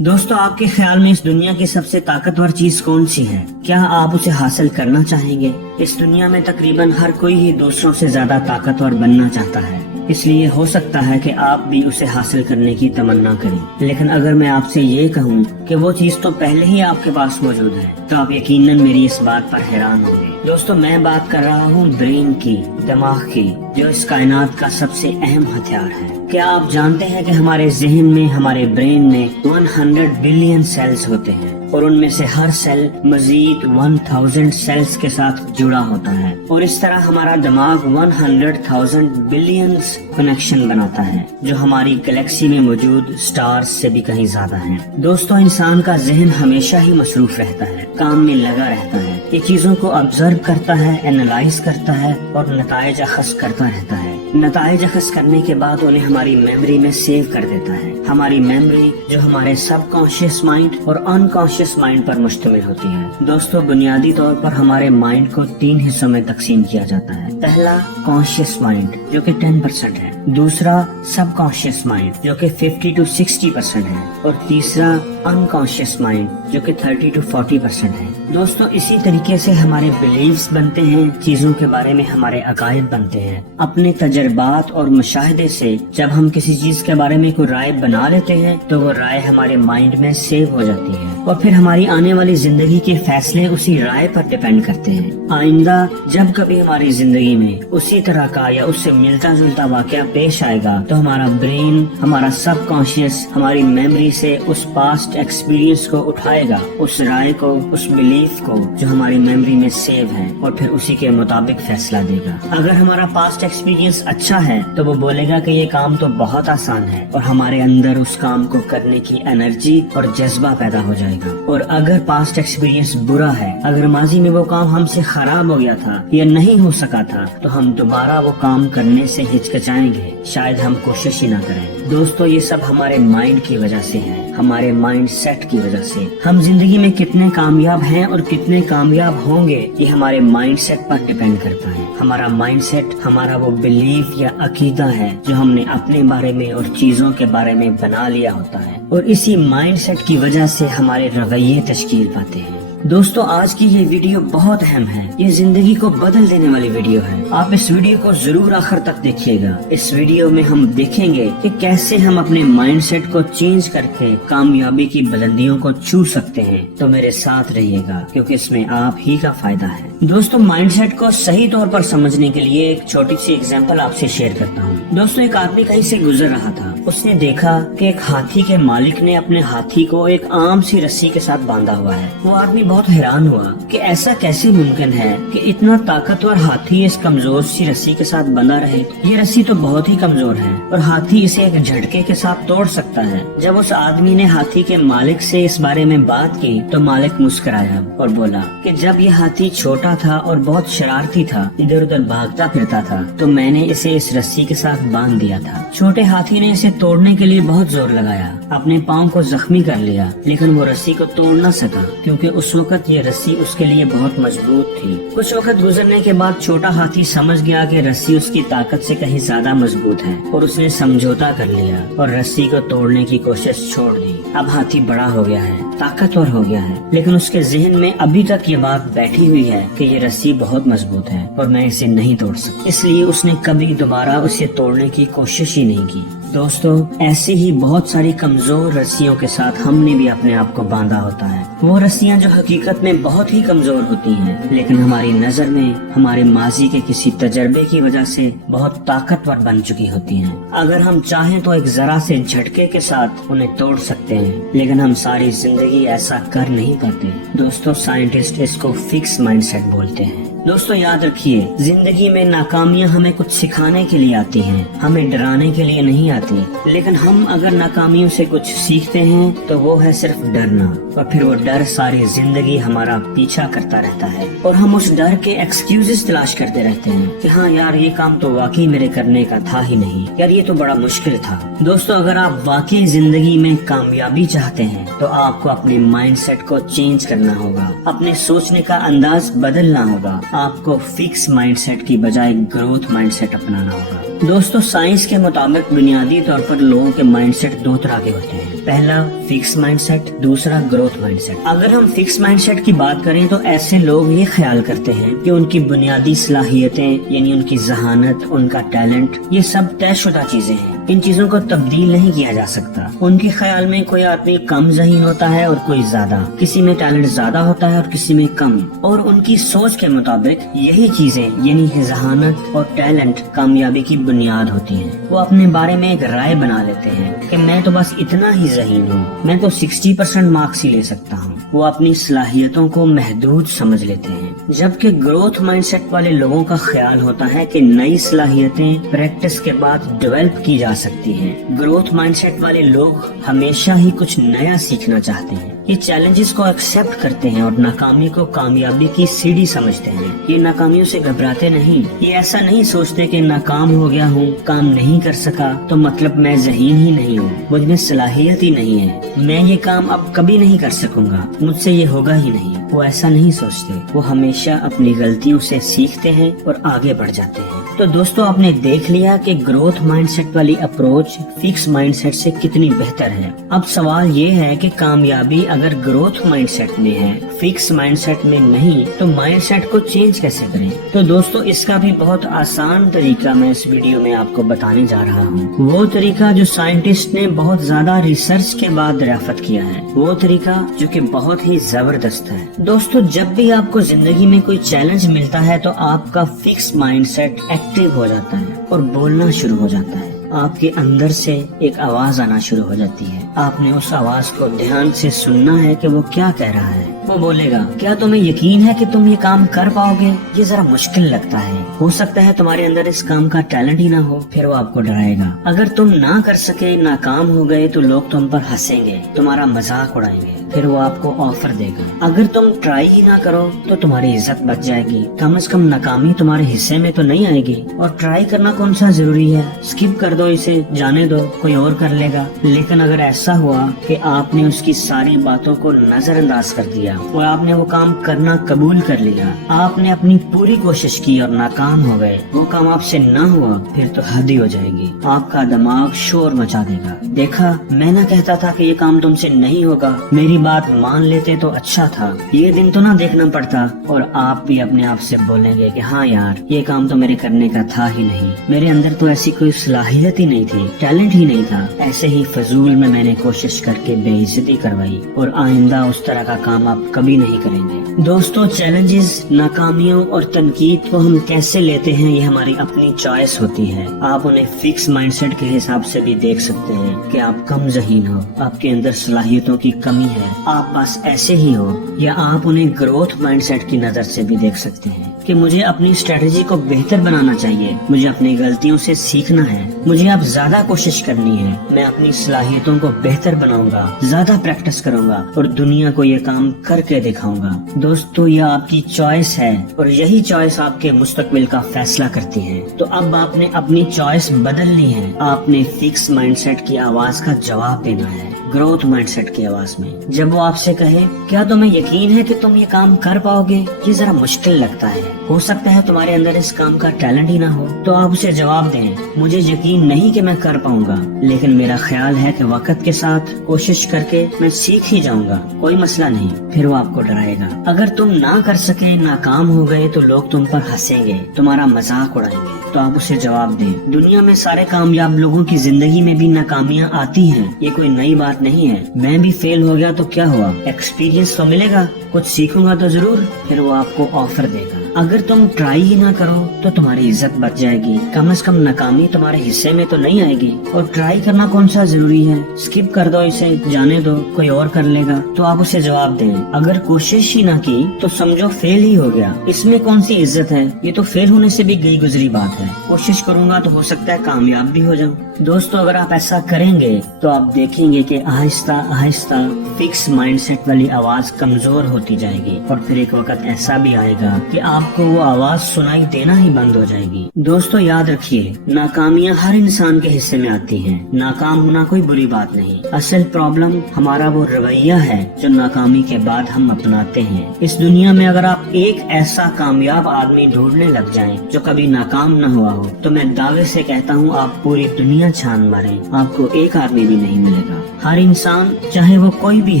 دوستو آپ کے خیال میں اس دنیا کی سب سے طاقتور چیز کون سی ہے؟ کیا آپ اسے حاصل کرنا چاہیں گے؟ اس دنیا میں تقریباً ہر کوئی ہی دوسروں سے زیادہ طاقتور بننا چاہتا ہے، اس لیے ہو سکتا ہے کہ آپ بھی اسے حاصل کرنے کی تمنا کریں، لیکن اگر میں آپ سے یہ کہوں کہ وہ چیز تو پہلے ہی آپ کے پاس موجود ہے تو آپ یقیناً میری اس بات پر حیران ہوں گے۔ دوستو میں بات کر رہا ہوں برین کی، دماغ کی، جو اس کائنات کا سب سے اہم ہتھیار ہے۔ کیا آپ جانتے ہیں کہ ہمارے ذہن میں، ہمارے برین میں 100 بلین سیلز ہوتے ہیں اور ان میں سے ہر سیل مزید 1000 سیلز کے ساتھ جڑا ہوتا ہے، اور اس طرح ہمارا دماغ 100,000 بلینز کنیکشن بناتا ہے جو ہماری گلیکسی میں موجود سٹارز سے بھی کہیں زیادہ ہیں۔ دوستو انسان کا ذہن ہمیشہ ہی مصروف رہتا ہے، کام میں لگا رہتا ہے، یہ چیزوں کو آبزرو کرتا ہے، اینالائز کرتا ہے اور نتائج اخذ کرتا رہتا ہے۔ نتائج اخذ کرنے کے بعد انہیں ہماری میموری میں سیو کر دیتا ہے۔ ہماری میموری جو ہمارے سب کانشیس مائنڈ اور ان کانشیس مائنڈ پر مشتمل ہوتی ہے۔ دوستو بنیادی طور پر ہمارے مائنڈ کو 3 حصوں میں تقسیم کیا جاتا ہے۔ پہلا کانشیس مائنڈ جو کہ 10% ہے، دوسرا سب کانشیس مائنڈ جو کہ 50 to 60% ہے، اور تیسرا ان کانشیس مائنڈ جو کہ 30 to 40% ہے۔ دوستو اسی طریقے سے ہمارے بلیفز بنتے ہیں، چیزوں کے بارے میں ہمارے عقائد بنتے ہیں۔ اپنے تجربات اور مشاہدے سے جب ہم کسی چیز کے بارے میں کوئی رائے بنا لیتے ہیں تو وہ رائے ہمارے مائنڈ میں سیو ہو جاتی ہے، اور پھر ہماری آنے والی زندگی کے فیصلے اسی رائے پر ڈیپینڈ کرتے ہیں۔ آئندہ جب کبھی ہماری زندگی میں اسی طرح کا یا اس سے ملتا جلتا واقعہ پیش آئے گا تو ہمارا برین، ہمارا سب کانشیس ہماری میموری سے اس پاسٹ ایکسپیرینس کو اٹھائے گا، اس رائے کو، اس بلیف کو جو ہماری میموری میں سیو ہے، اور پھر اسی کے مطابق فیصلہ دے گا۔ اگر ہمارا پاسٹ ایکسپیرینس اچھا ہے تو وہ بولے گا کہ یہ کام تو بہت آسان ہے، اور ہمارے اندر اس کام کو کرنے کی انرجی اور جذبہ پیدا ہو جائے گا۔ اور اگر پاسٹ ایکسپیرینس برا ہے، اگر ماضی میں وہ کام ہم سے خراب ہو گیا تھا یا نہیں ہو سکا تھا، تو ہم دوبارہ وہ کام کرنے سے ہچکچائیں گے، شاید ہم کوشش ہی نہ کریں۔ دوستو یہ سب ہمارے مائنڈ کی وجہ سے ہے، ہمارے مائنڈ سیٹ کی وجہ سے۔ ہم زندگی میں کتنے کامیاب ہیں اور کتنے کامیاب ہوں گے یہ ہمارے مائنڈ سیٹ پر ڈیپینڈ کرتا ہے۔ ہمارا مائنڈ سیٹ ہمارا وہ بلیف یا عقیدہ ہے جو ہم نے اپنے بارے میں اور چیزوں کے بارے میں بنا لیا ہوتا ہے، اور اسی مائنڈ سیٹ کی وجہ سے ہمارے رویے تشکیل پاتے ہیں۔ دوستو آج کی یہ ویڈیو بہت اہم ہے، یہ زندگی کو بدل دینے والی ویڈیو ہے۔ آپ اس ویڈیو کو ضرور آخر تک دیکھیے گا۔ اس ویڈیو میں ہم دیکھیں گے کہ کیسے ہم اپنے مائنڈ سیٹ کو چینج کر کے کامیابی کی بلندیوں کو چھو سکتے ہیں۔ تو میرے ساتھ رہیے گا کیونکہ اس میں آپ ہی کا فائدہ ہے۔ دوستو مائنڈ سیٹ کو صحیح طور پر سمجھنے کے لیے ایک چھوٹی سی اگزامپل آپ سے شیئر کرتا ہوں۔ دوستو ایک آدمی کہیں سے گزر رہا تھا، اس نے دیکھا کہ ایک ہاتھی کے مالک نے اپنے ہاتھی کو ایک عام سی رسی کے ساتھ باندھا ہوا ہے۔ وہ آدمی بہت حیران ہوا کہ ایسا کیسے ممکن ہے کہ اتنا طاقتور ہاتھی اس کمزور سی رسی کے ساتھ بندھا رہے۔ یہ رسی تو بہت ہی کمزور ہے اور ہاتھی اسے ایک جھٹکے کے ساتھ توڑ سکتا ہے۔ جب اس آدمی نے ہاتھی کے مالک سے اس بارے میں بات کی تو مالک مسکرایا اور بولا کہ جب یہ ہاتھی چھوٹا تھا اور بہت شرارتی تھا، ادھر ادھر بھاگتا پھرتا تھا، تو میں نے اسے اس رسی کے ساتھ باندھ دیا تھا۔ چھوٹے ہاتھی نے اسے توڑنے کے لیے بہت زور لگایا، اپنے پاؤں کو زخمی کر لیا، لیکن وہ رسی کو توڑ نہ سکا کیونکہ اس وقت یہ رسی اس کے لیے بہت مضبوط تھی۔ کچھ وقت گزرنے کے بعد چھوٹا ہاتھی سمجھ گیا کہ رسی اس کی طاقت سے کہیں زیادہ مضبوط ہے، اور اس نے سمجھوتا کر لیا اور رسی کو توڑنے کی کوشش چھوڑ دی۔ اب ہاتھی بڑا ہو گیا ہے، طاقتور ہو گیا ہے، لیکن اس کے ذہن میں ابھی تک یہ بات بیٹھی ہوئی ہے کہ یہ رسی بہت مضبوط ہے اور میں اسے نہیں توڑ سکتا، اس لیے اس نے کبھی دوبارہ اسے توڑنے کی کوشش ہی نہیں کی۔ دوستو ایسے ہی بہت ساری کمزور رسیوں کے ساتھ ہم نے بھی اپنے آپ کو باندھا ہوتا ہے۔ وہ رسیاں جو حقیقت میں بہت ہی کمزور ہوتی ہیں، لیکن ہماری نظر میں ہمارے ماضی کے کسی تجربے کی وجہ سے بہت طاقتور بن چکی ہوتی ہیں۔ اگر ہم چاہیں تو ایک ذرا سے جھٹکے کے ساتھ انہیں توڑ سکتے ہیں، لیکن ہم ساری زندگی ایسا کر نہیں پاتے۔ دوستو سائنٹسٹ اس کو فکس مائنڈ سیٹ بولتے ہیں۔ دوستو یاد رکھیے، زندگی میں ناکامیاں ہمیں کچھ سکھانے کے لیے آتی ہیں، ہمیں ڈرانے کے لیے نہیں آتی، لیکن ہم اگر ناکامیوں سے کچھ سیکھتے ہیں تو وہ ہے صرف ڈرنا، اور پھر وہ ڈر ساری زندگی ہمارا پیچھا کرتا رہتا ہے، اور ہم اس ڈر کے ایکسکیوزز تلاش کرتے رہتے ہیں کہ ہاں یار یہ کام تو واقعی میرے کرنے کا تھا ہی نہیں، یار یہ تو بڑا مشکل تھا۔ دوستو اگر آپ واقعی زندگی میں کامیابی چاہتے ہیں تو آپ کو اپنے مائنڈ سیٹ کو چینج کرنا ہوگا، اپنے سوچنے کا انداز بدلنا ہوگا، آپ کو فکس مائنڈ سیٹ کی بجائے گروتھ مائنڈ سیٹ اپنانا ہوگا۔ دوستو سائنس کے مطابق بنیادی طور پر لوگوں کے مائنڈ سیٹ دو طرح کے ہوتے ہیں، پہلا فکس مائنڈ سیٹ، دوسرا گروتھ مائنڈ سیٹ۔ اگر ہم فکس مائنڈ سیٹ کی بات کریں تو ایسے لوگ یہ خیال کرتے ہیں کہ ان کی بنیادی صلاحیتیں یعنی ان کی ذہانت، ان کا ٹیلنٹ، یہ سب طے شدہ چیزیں ہیں، ان چیزوں کو تبدیل نہیں کیا جا سکتا۔ ان کے خیال میں کوئی آدمی کم ذہین ہوتا ہے اور کوئی زیادہ، کسی میں ٹیلنٹ زیادہ ہوتا ہے اور کسی میں کم، اور ان کی سوچ کے مطابق یہی چیزیں یعنی ذہانت اور ٹیلنٹ کامیابی کی بنیاد ہوتی ہیں۔ وہ اپنے بارے میں ایک رائے بنا لیتے ہیں کہ میں تو بس اتنا ہی ذہین ہوں، میں تو 60% مارکس ہی لے سکتا ہوں۔ وہ اپنی صلاحیتوں کو محدود سمجھ لیتے ہیں، جبکہ گروتھ مائنڈ سیٹ والے لوگوں کا خیال ہوتا ہے کہ نئی صلاحیتیں پریکٹس کے بعد ڈیولپ کی جا سکتی ہیں۔ گروتھ مائنڈ سیٹ والے لوگ ہمیشہ ہی کچھ نیا سیکھنا چاہتے ہیں، یہ چیلنجز کو ایکسپٹ کرتے ہیں اور ناکامی کو کامیابی کی سیڑھی سمجھتے ہیں۔ یہ ناکامیوں سے گھبراتے نہیں، یہ ایسا نہیں سوچتے کہ ناکام ہو گیا ہوں، کام نہیں کر سکا تو مطلب میں ذہین ہی نہیں ہوں، مجھ میں صلاحیت ہی نہیں ہے، میں یہ کام اب کبھی نہیں کر سکوں گا، مجھ سے یہ ہوگا ہی نہیں۔ وہ ایسا نہیں سوچتے، وہ ہمیشہ اپنی غلطیوں سے سیکھتے ہیں اور آگے بڑھ جاتے ہیں۔ تو دوستو آپ نے دیکھ لیا کہ گروتھ مائنڈ سیٹ والی اپروچ فکس مائنڈ سیٹ سے کتنی بہتر ہے۔ اب سوال یہ ہے کہ کامیابی اگر گروتھ مائنڈ سیٹ میں ہے، فکس مائنڈ سیٹ میں نہیں، تو مائنڈ سیٹ کو چینج کیسے کریں؟ تو دوستو اس کا بھی بہت آسان طریقہ میں اس ویڈیو میں آپ کو بتانے جا رہا ہوں، وہ طریقہ جو سائنٹسٹ نے بہت زیادہ ریسرچ کے بعد دریافت کیا ہے، وہ طریقہ جو کہ بہت ہی زبردست ہے۔ دوستو جب بھی آپ کو زندگی میں کوئی چیلنج ملتا ہے تو آپ کا فکس مائنڈ سیٹ ایکٹیو ہو جاتا ہے اور بولنا شروع ہو جاتا ہے۔ آپ کے اندر سے ایک آواز آنا شروع ہو جاتی ہے، آپ نے اس آواز کو دھیان سے سننا ہے کہ وہ کیا کہہ رہا ہے۔ وہ بولے گا کیا تمہیں یقین ہے کہ تم یہ کام کر پاؤ گے؟ یہ ذرا مشکل لگتا ہے، ہو سکتا ہے تمہارے اندر اس کام کا ٹیلنٹ ہی نہ ہو۔ پھر وہ آپ کو ڈرائے گا، اگر تم نہ کر سکے، ناکام ہو گئے تو لوگ تم پر ہنسیں گے، تمہارا مذاق اڑائیں گے۔ پھر وہ آپ کو آفر دے گا، اگر تم ٹرائی ہی نہ کرو تو تمہاری عزت بچ جائے گی، کم از کم ناکامی تمہارے حصے میں تو نہیں آئے گی، اور ٹرائی کرنا کون سا ضروری ہے، اسکپ کر دو اسے، جانے دو، کوئی اور کر لے گا۔ لیکن اگر ایسا ہوا کہ آپ نے اس کی ساری باتوں کو نظر انداز کر دیا اور آپ نے وہ کام کرنا قبول کر لیا، آپ نے اپنی پوری کوشش کی اور ناکام ہو گئے، وہ کام آپ سے نہ ہوا، پھر تو حد ہی ہو جائے گی، آپ کا دماغ شور مچا دے گا، دیکھا میں نہ کہتا تھا کہ یہ کام تم سے نہیں ہوگا، میری بات مان لیتے تو اچھا تھا، یہ دن تو نہ دیکھنا پڑتا۔ اور آپ بھی اپنے آپ سے بولیں گے کہ ہاں یار یہ کام تو میرے کرنے کا تھا ہی نہیں، میرے اندر تو ایسی کوئی صلاحیت ہی نہیں تھی، ٹیلنٹ ہی نہیں تھا، ایسے ہی فضول میں نے کوشش کر کے بے عزتی کروائی، اور آئندہ اس طرح کا کام آپ کبھی نہیں کریں گے۔ دوستو چیلنجز، ناکامیوں اور تنقید کو ہم کیسے لیتے ہیں یہ ہماری اپنی چوائس ہوتی ہے۔ آپ انہیں فکس مائنڈ سیٹ کے حساب سے بھی دیکھ سکتے ہیں کہ آپ کم ذہین ہو، آپ کے اندر صلاحیتوں کی کمی ہے، آپ بس ایسے ہی ہو، یا آپ انہیں گروتھ مائنڈ سیٹ کی نظر سے بھی دیکھ سکتے ہیں کہ مجھے اپنی اسٹریٹجی کو بہتر بنانا چاہیے، مجھے اپنی غلطیوں سے سیکھنا ہے، مجھے اب زیادہ کوشش کرنی ہے، میں اپنی صلاحیتوں کو بہتر بناؤں گا، زیادہ پریکٹس کروں گا اور دنیا کو یہ کام کر کے دکھاؤں گا۔ دوستو یہ آپ کی چوائس ہے اور یہی چوائس آپ کے مستقبل کا فیصلہ کرتی ہے۔ تو اب آپ نے اپنی چوائس بدلنی ہے، آپ نے فکس مائنڈ سیٹ کی آواز کا جواب دینا ہے، گروتھ مائنڈ سیٹ کی آواز میں۔ جب وہ آپ سے کہے کیا تمہیں یقین ہے کہ تم یہ کام کر پاؤ گے، یہ ذرا مشکل لگتا ہے، ہو سکتا ہے تمہارے اندر اس کام کا ٹیلنٹ ہی نہ ہو، تو آپ اسے جواب دیں مجھے یقین نہیں کہ میں کر پاؤں گا، لیکن میرا خیال ہے کہ وقت کے ساتھ کوشش کر کے میں سیکھ ہی جاؤں گا، کوئی مسئلہ نہیں۔ پھر وہ آپ کو ڈرائے گا، اگر تم نہ کر سکے، ناکام ہو گئے تو لوگ تم پر ہنسیں گے، تمہارا مذاق اڑائیں گے۔ تو آپ اسے جواب دیں دنیا میں سارے کامیاب لوگوں کی زندگی میں بھی ناکامیاں آتی ہیں، یہ کوئی نئی بات نہیں ہے، میں بھی فیل ہو گیا تو کیا ہوا، ایکسپیرینس تو ملے گا، کچھ سیکھوں گا تو ضرور۔ پھر وہ آپ کو آفر دے گا، اگر تم ٹرائی ہی نہ کرو تو تمہاری عزت بچ جائے گی، کم از کم ناکامی تمہارے حصے میں تو نہیں آئے گی، اور ٹرائی کرنا کون سا ضروری ہے، اسکپ کر دو اسے، جانے دو، کوئی اور کر لے گا۔ تو آپ اسے جواب دیں اگر کوشش ہی نہ کی تو سمجھو فیل ہی ہو گیا، اس میں کون سی عزت ہے، یہ تو فیل ہونے سے بھی گئی گزری بات ہے، کوشش کروں گا تو ہو سکتا ہے کامیاب بھی ہو جاؤں۔ دوستو اگر آپ ایسا کریں گے تو آپ دیکھیں گے کہ آہستہ آہستہ فکس مائنڈ سیٹ والی آواز کمزور ہوتی جائے گی، اور پھر ایک وقت ایسا بھی آئے گا کہ آپ کو وہ آواز سنائی دینا ہی بند ہو جائے گی۔ دوستو یاد رکھیے، ناکامیاں ہر انسان کے حصے میں آتی ہیں۔ ناکام ہونا کوئی بری بات نہیں، اصل پرابلم ہمارا وہ رویہ ہے جو ناکامی کے بعد ہم اپناتے ہیں۔ اس دنیا میں اگر آپ ایک ایسا کامیاب آدمی ڈھونڈنے لگ جائیں جو کبھی ناکام نہ ہوا ہو، تو میں دعوے سے کہتا ہوں آپ پوری دنیا چھان ماریں، آپ کو ایک آدمی بھی نہیں ملے گا۔ ہر انسان چاہے وہ کوئی بھی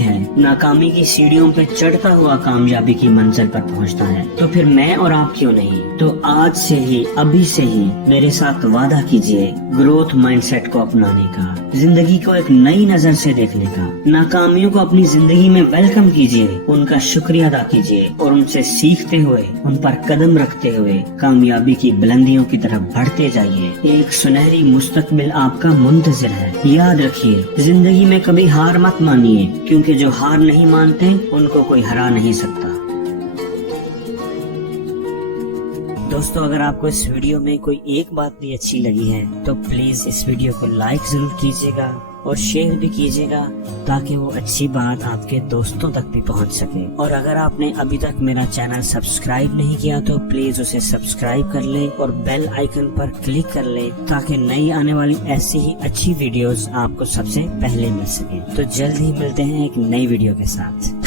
ہے، ناکامی کی سیڑھیوں پہ چڑھتا ہوا کامیابی کی منزل پر پہنچتا ہے۔ تو پھر میں اور آپ کیوں نہیں؟ تو آج سے ہی، ابھی سے ہی میرے ساتھ وعدہ کیجئے گروتھ مائنڈ سیٹ کو اپنانے کا، زندگی کو ایک نئی نظر سے دیکھنے کا۔ ناکامیوں کو اپنی زندگی میں ویلکم کیجئے، ان کا شکریہ ادا کیجئے اور ان سے سیکھتے ہوئے، ان پر قدم رکھتے ہوئے کامیابی کی بلندیوں کی طرف بڑھتے جائیے۔ ایک سنہری مستقبل آپ کا منتظر ہے۔ یاد رکھیے، زندگی میں کبھی ہار مت مانیے، کیونکہ جو ہار نہیں مانتے ان کو کوئی ہرا نہیں سکتا۔ دوستو اگر آپ کو اس ویڈیو میں کوئی ایک بات بھی اچھی لگی ہے تو پلیز اس ویڈیو کو لائک ضرور کیجیے گا اور شیئر بھی کیجیے گا، تاکہ وہ اچھی بات آپ کے دوستوں تک بھی پہنچ سکے۔ اور اگر آپ نے ابھی تک میرا چینل سبسکرائب نہیں کیا تو پلیز اسے سبسکرائب کر لیں اور بیل آئیکن پر کلک کر لیں، تاکہ نئی آنے والی ایسی ہی اچھی ویڈیوز آپ کو سب سے پہلے مل سکیں۔ تو جلد ہی ملتے ہیں ایک نئی ویڈیو کے ساتھ۔